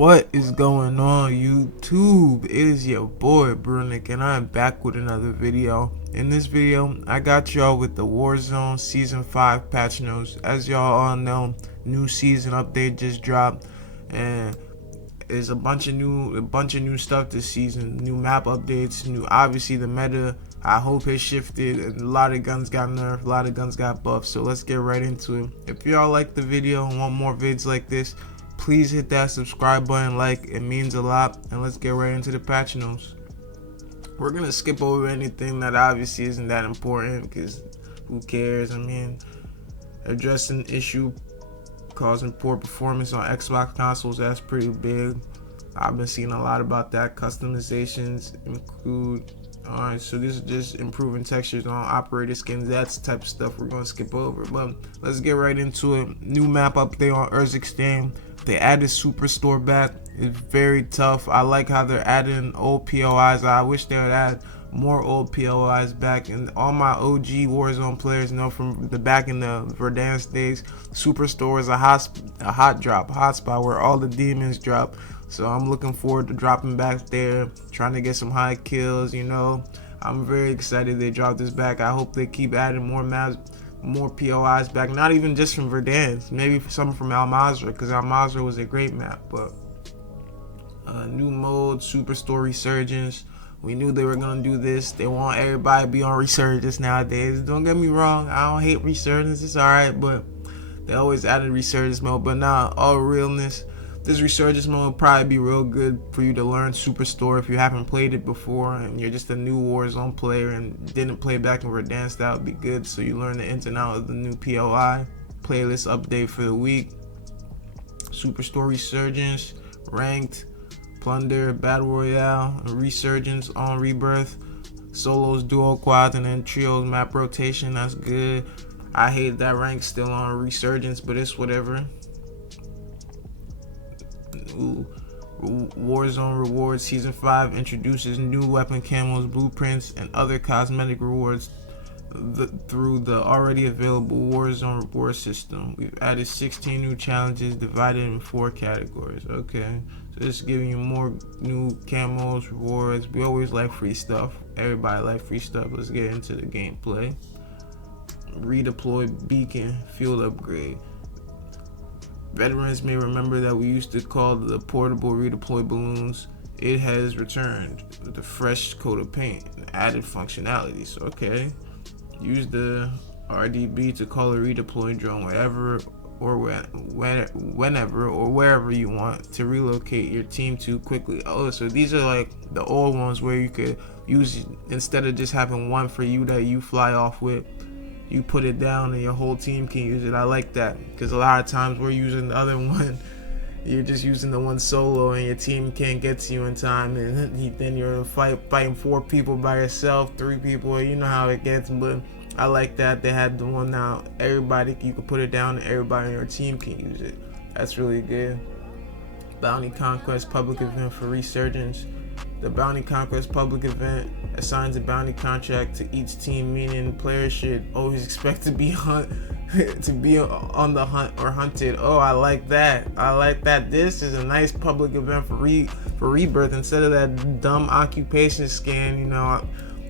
What is going on, YouTube? It is your boy Brunick, and I'm back with another video. In this video, I got y'all with the Warzone Season 5 patch notes. As y'all all know, new season update just dropped, and there's a bunch of new stuff this season. New map updates, obviously the meta. I hope it shifted, and a lot of guns got nerfed, a lot of guns got buffed. So let's get right into it. If y'all like the video and want more vids like this, please hit that subscribe button, it means a lot, and let's get right into the patch notes. We're gonna skip over anything that obviously isn't that important, because who cares? I mean, addressing issue causing poor performance on Xbox consoles, that's pretty big. I've been seeing a lot about that. Customizations include, alright, so this is just improving textures on operator skins. That's the type of stuff we're gonna skip over, but let's get right into it. New map update on Urzikstan. They added Superstore back. It's very tough. I like how they're adding old POIs. I wish they would add more old POIs back. And all my OG Warzone players know from the back in the Verdansk days, Superstore is a hot spot where all the demons drop. So I'm looking forward to dropping back there, trying to get some high kills. I'm very excited they dropped this back. I hope they keep adding more maps, more POIs back, not even just from Verdansk, maybe some from Al Mazrah, because Al Mazrah was a great map. But new mode, Superstore Resurgence. We knew they were gonna do this. They want everybody to be on Resurgence nowadays. Don't get me wrong, I don't hate Resurgence, it's alright, but they always added Resurgence mode. But now, all realness, this Resurgence mode will probably be real good for you to learn Superstore if you haven't played it before and you're just a new Warzone player and didn't play back in Verdansk. That would be good, so you learn the ins and outs of the new POI. Playlist update for the week. Superstore Resurgence, Ranked, Plunder, Battle Royale, Resurgence on Rebirth, Solos, Duo, Quads, and then Trios map rotation. That's good. I hate that rank still on Resurgence, but it's whatever. Warzone Rewards Season 5 introduces new weapon camos, blueprints, and other cosmetic rewards through the already available Warzone reward system. We've added 16 new challenges divided in 4 categories. Okay, so this is giving you more new camos, rewards. We always like free stuff. Everybody like free stuff. Let's get into the gameplay. Redeploy beacon field upgrade. Veterans may remember that we used to call the portable redeploy balloons. It has returned with a fresh coat of paint and added functionality. So okay, use the RDB to call a redeploy drone wherever or wherever you want to relocate your team to quickly. Oh, so these are like the old ones where you could use, instead of just having one for you that you fly off with, you put it down and your whole team can use it. I like that, because a lot of times we're using the other one. You're just using the one solo and your team can't get to you in time, and then you're fighting 4 people by yourself, 3 people, you know how it gets. But I like that they had the one now. Everybody, you can put it down and everybody on your team can use it. That's really good. Bounty Conquest public event for Resurgence. The Bounty Conquest public event assigns a bounty contract to each team, meaning players should always expect to be on the hunt or hunted. Oh, I like that. I like that. This is a nice public event for Rebirth instead of that dumb occupation scan.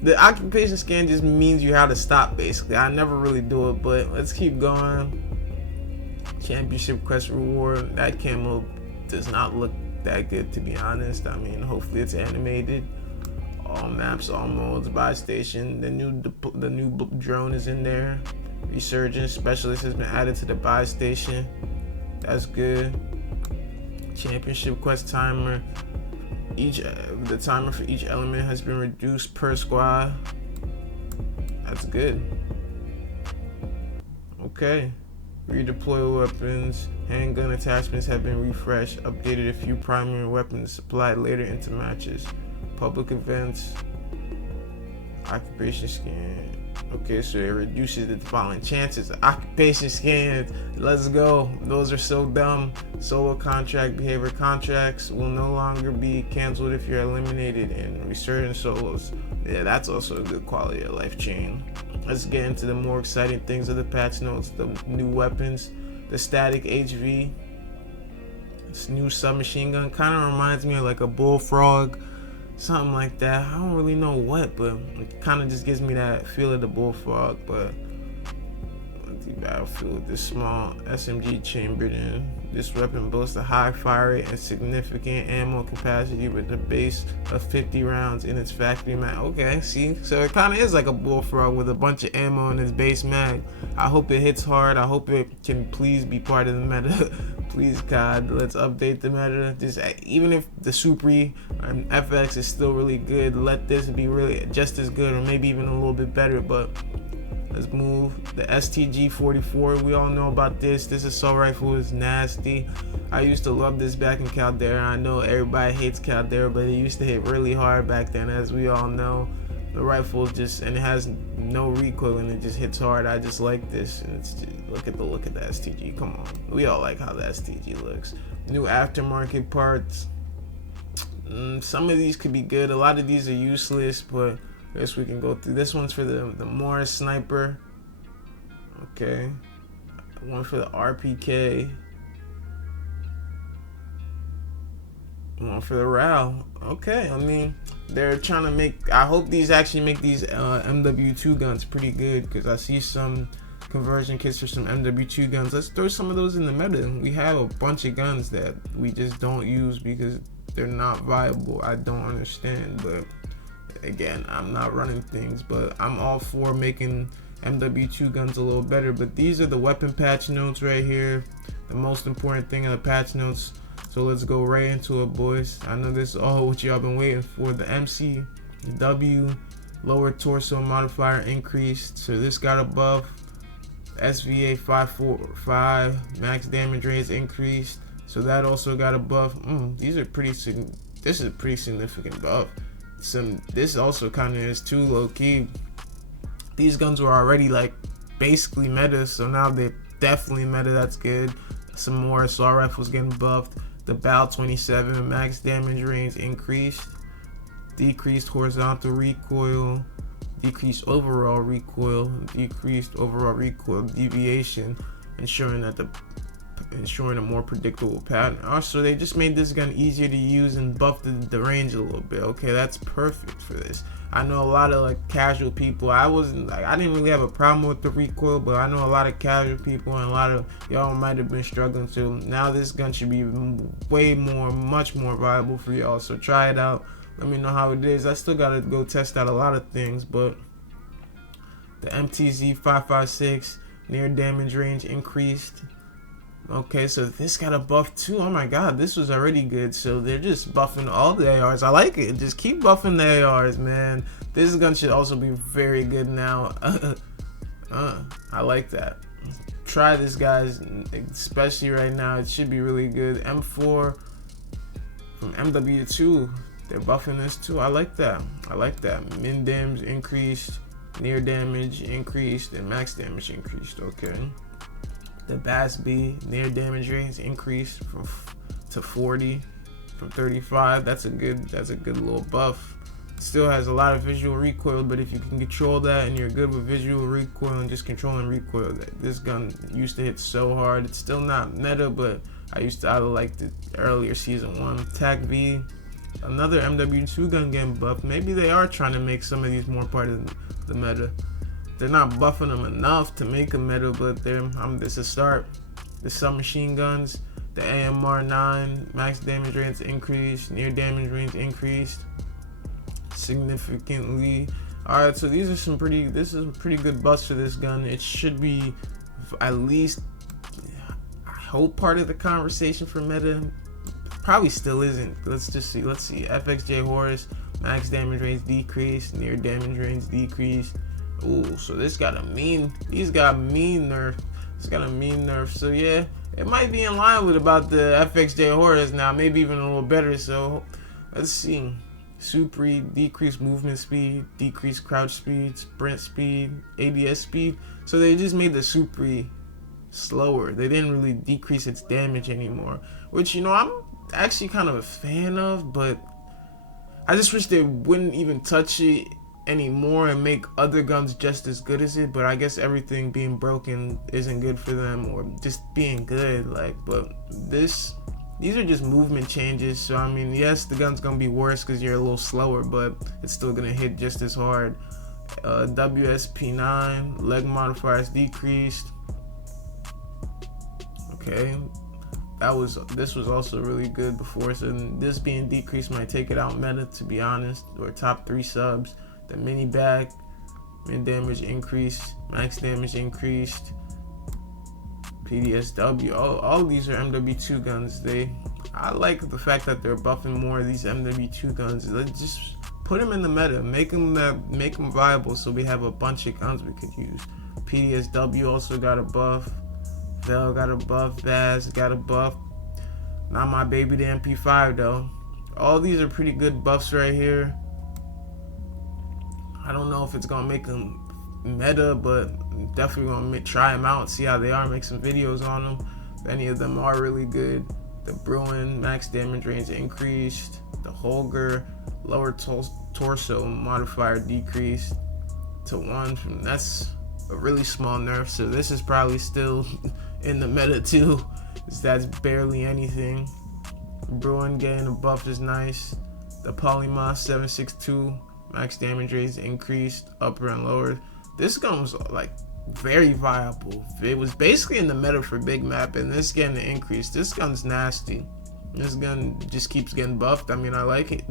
The occupation scan just means you have to stop, basically. I never really do it, but let's keep going. Championship quest reward. That camo does not look that good, to be honest. I mean, hopefully it's animated. All maps, all modes, buy station. The new drone is in there. Resurgence specialist has been added to the buy station. That's good. Championship quest timer. The timer for each element has been reduced per squad. That's good. Okay. Redeploy weapons. Handgun attachments have been refreshed. Updated a few primary weapons supplied later into matches. Public events. Occupation scan. Okay, so it reduces the following chances. Occupation scans. Let's go. Those are so dumb. Solo contract behavior contracts will no longer be canceled if you're eliminated in Resurgence solos. Yeah, that's also a good quality of life change. Let's get into the more exciting things of the patch notes. The new weapons. The static HV This new submachine gun kind of reminds me of like a bullfrog, something like that. I don't really know what, but it kind of just gives me that feel of the bullfrog. But the battlefield with this small SMG chambered in. This weapon boasts a high fire rate and significant ammo capacity with a base of 50 rounds in its factory mag. Okay, see? So it kind of is like a bullfrog with a bunch of ammo in its base mag. I hope it hits hard. I hope it can please be part of the meta. Please, God, let's update the meta. Just, even if the Supri and FX is still really good, let this be really just as good or maybe even a little bit better. But let's move. The STG-44, we all know about this. This assault rifle is nasty. I used to love this back in Caldera. I know everybody hates Caldera, but it used to hit really hard back then, as we all know. The rifle just, and it has no recoil and it just hits hard. I just like this. And it's just, look at the STG. Come on. We all like how the STG looks. New aftermarket parts. Some of these could be good. A lot of these are useless, but I guess we can go through. This one's for the Morris sniper. Okay. One for the RPK. One for the RAL. Okay, I mean, they're trying to make, I hope these actually make these MW2 guns pretty good, because I see some conversion kits for some MW2 guns. Let's throw some of those in the meta. We have a bunch of guns that we just don't use because they're not viable. I don't understand, but again, I'm not running things, but I'm all for making MW2 guns a little better. But these are the weapon patch notes right here, the most important thing in the patch notes. So let's go right into it, boys. I know this is all what y'all been waiting for. The MCW lower torso modifier increased, so this got a buff. SVA 545 max damage range increased, so that also got a buff. These are pretty this is a pretty significant buff. This also kind of is too low key. These guns were already like basically meta, so now they're definitely meta. That's good. Some more assault rifles getting buffed. The BAL 27 max damage range increased. Decreased horizontal recoil. Decreased overall recoil. Decreased overall recoil deviation, ensuring a more predictable pattern. Also, they just made this gun easier to use and buffed the range a little bit. Okay, that's perfect for this. I know a lot of like casual people. I didn't really have a problem with the recoil, but I know a lot of casual people and a lot of y'all might have been struggling too. Now this gun should be much more viable for y'all. So try it out. Let me know how it is. I still gotta go test out a lot of things, but the MTZ 556 near damage range increased. Okay, so this got a buff too. Oh my god, this was already good. So they're just buffing all the ARs. I like it. Just keep buffing the ARs, man. This gun should also be very good now. I like that. Try this, guys, especially right now. It should be really good. M4 from MW2. They're buffing this too. I like that. I like that. Min damage increased, near damage increased, and max damage increased. Okay. The BAS-B near damage range increased to 40 from 35. That's a good little buff. Still has a lot of visual recoil, but if you can control that and you're good with visual recoil and just controlling recoil, this gun used to hit so hard. It's still not meta, but I liked it earlier season 1. TAC-V, another MW2 gun getting buffed. Maybe they are trying to make some of these more part of the meta. They're not buffing them enough to make a meta, but it's a start. The submachine guns, the AMR-9 max damage range increased, near damage range increased significantly. All right, so this is some pretty good buffs for this gun. It should be at least, I hope, part of the conversation for meta. Probably still isn't. Let's see. FXJ Horus max damage range decreased, near damage range decreased. Ooh, so these got mean nerf. It's got a mean nerf. So yeah, it might be in line with about the FXJ Horus now, maybe even a little better. So let's see. Supri, decreased movement speed, decreased crouch speed, sprint speed, ADS speed. So they just made the Supri slower. They didn't really decrease its damage anymore, which, you know, I'm actually kind of a fan of, but I just wish they wouldn't even touch it anymore and make other guns just as good as it. But I guess everything being broken isn't good for them, or just being good. Like, but this these are just movement changes. So I mean, yes, the gun's gonna be worse because you're a little slower, but it's still gonna hit just as hard. WSP9 leg modifier is decreased. Okay, this was also really good before. So this being decreased might take it out meta, to be honest, or top 3 subs. The mini bag, min damage increased, max damage increased. PDSW, all these are MW2 guns. I like the fact that they're buffing more of these MW2 guns. Let's just put them in the meta, make them viable, so we have a bunch of guns we could use. PDSW also got a buff. Vel got a buff. Vaz got a buff. Not my baby, the MP5 though. All these are pretty good buffs right here. I don't know if it's gonna make them meta, but definitely gonna try them out, see how they are, make some videos on them. If any of them are really good. The Bruin max damage range increased. The Holger lower torso modifier decreased to 1. That's a really small nerf, so this is probably still in the meta too. That's barely anything. Bruin getting a buff is nice. The Polymoth 762 max damage range increased, upper and lower. This gun was like very viable. It was basically in the meta for big map, and this getting an increase. This gun's nasty. This gun just keeps getting buffed. I mean, I like it.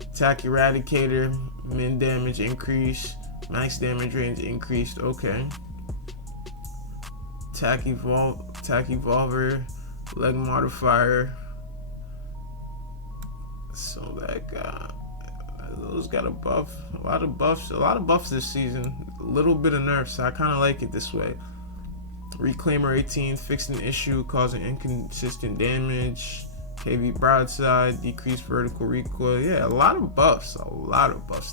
Attack Eradicator, min damage increase, max damage range increased. Okay. Attack Evolver, leg modifier. So that guy, those got a buff. A lot of buffs this season. A little bit of nerfs. I kind of like it this way. Reclaimer 18 fixed an issue causing inconsistent damage. KV broadside, decreased vertical recoil. Yeah, a lot of buffs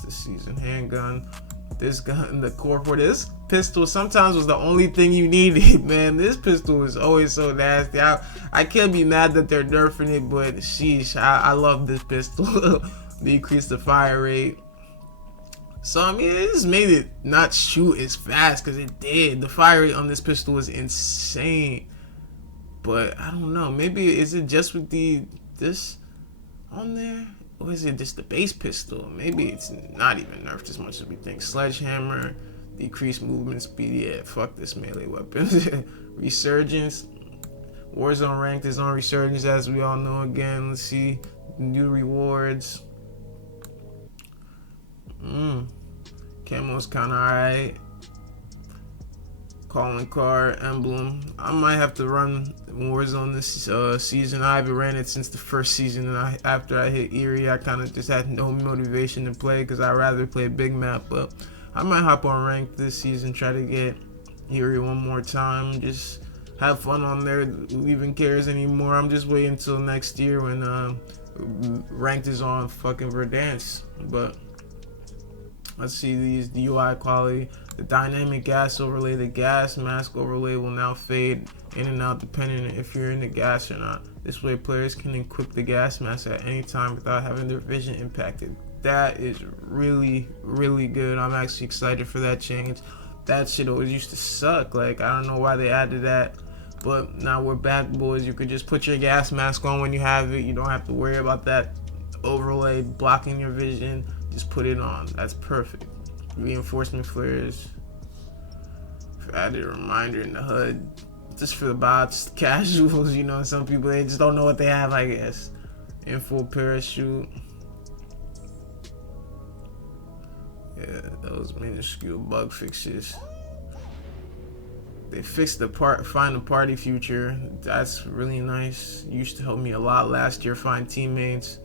this season. Handgun, this gun, the core for this pistol sometimes was the only thing you needed, man. This pistol was always so nasty. I can't be mad that they're nerfing it, but sheesh, I love this pistol. Decreased the fire rate. So I mean, it just made it not shoot as fast, because it did. The fire rate on this pistol was insane. But I don't know, maybe is it just with this on there, or is it just the base pistol? Maybe it's not even nerfed as much as we think. Sledgehammer, decreased movement speed. Yeah, fuck this melee weapon. Resurgence, Warzone ranked is on Resurgence, as we all know. Again, let's see new rewards. Camo's kind of alright. Calling card, emblem. I might have to run Warzone this season. I haven't ran it since the first season, and after I hit Erie, I kind of just had no motivation to play because I'd rather play big map. But I might hop on ranked this season, try to get Erie one more time, just have fun on there. Who even cares anymore? I'm just waiting until next year when ranked is on fucking Verdansk. But let's see these UI quality. The dynamic gas overlay, the gas mask overlay will now fade in and out depending if you're in the gas or not. This way players can equip the gas mask at any time without having their vision impacted. That is really, really good. I'm actually excited for that change. That shit always used to suck. Like, I don't know why they added that. But now we're back, boys. You could just put your gas mask on when you have it. You don't have to worry about that overlay blocking your vision. Just put it on. That's perfect. Reinforcement flares. Added a reminder in the HUD. Just for the bots, casuals, you know, some people, they just don't know what they have, I guess. Info parachute. Yeah, those minuscule bug fixes. They fixed the find the party future. That's really nice. Used to help me a lot last year, find teammates.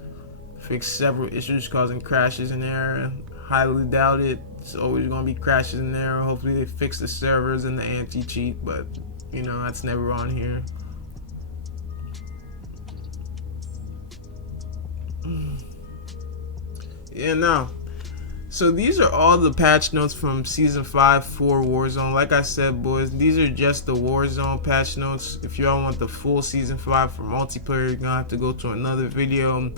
Fixed several issues causing crashes in there. Highly doubt it. It's always gonna be crashes in there. Hopefully they fix the servers and the anti-cheat, but you know, that's never on here. Yeah, no. So these are all the patch notes from Season 5 for Warzone. Like I said, boys, these are just the Warzone patch notes. If y'all want the full Season 5 for multiplayer, you're gonna have to go to another video.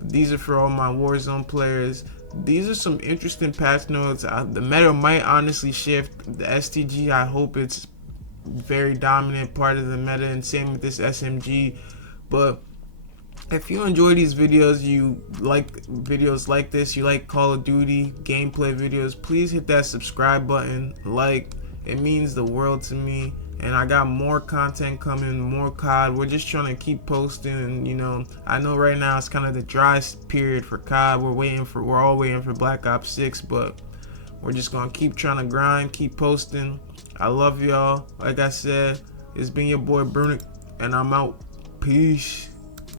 These are for all my Warzone players. These are some interesting patch notes. The meta might honestly shift. The STG, I hope it's very dominant part of the meta, and same with this SMG. But if you enjoy these videos, you like videos like this, you like Call of Duty gameplay videos, please hit that subscribe button. It means the world to me. And I got more content coming, more COD. We're just trying to keep posting, and I know right now it's kind of the dry period for COD. We're all waiting for Black Ops 6, but we're just gonna keep trying to grind, keep posting. I love y'all. Like I said, it's been your boy Brunick, and I'm out. Peace.